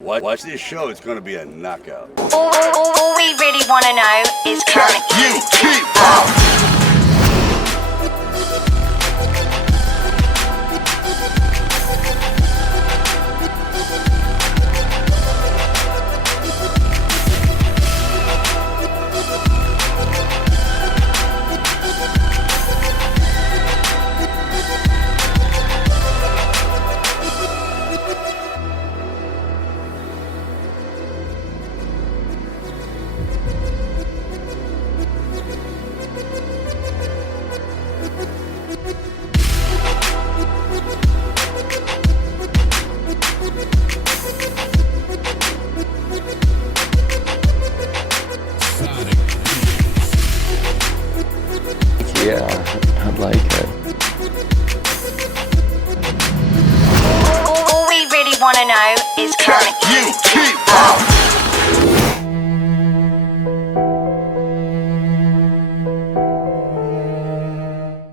Watch this show, it's gonna be a knockout. All we really want to know is can you keep up? Yeah, I like it. All we really want to know is can you keep up?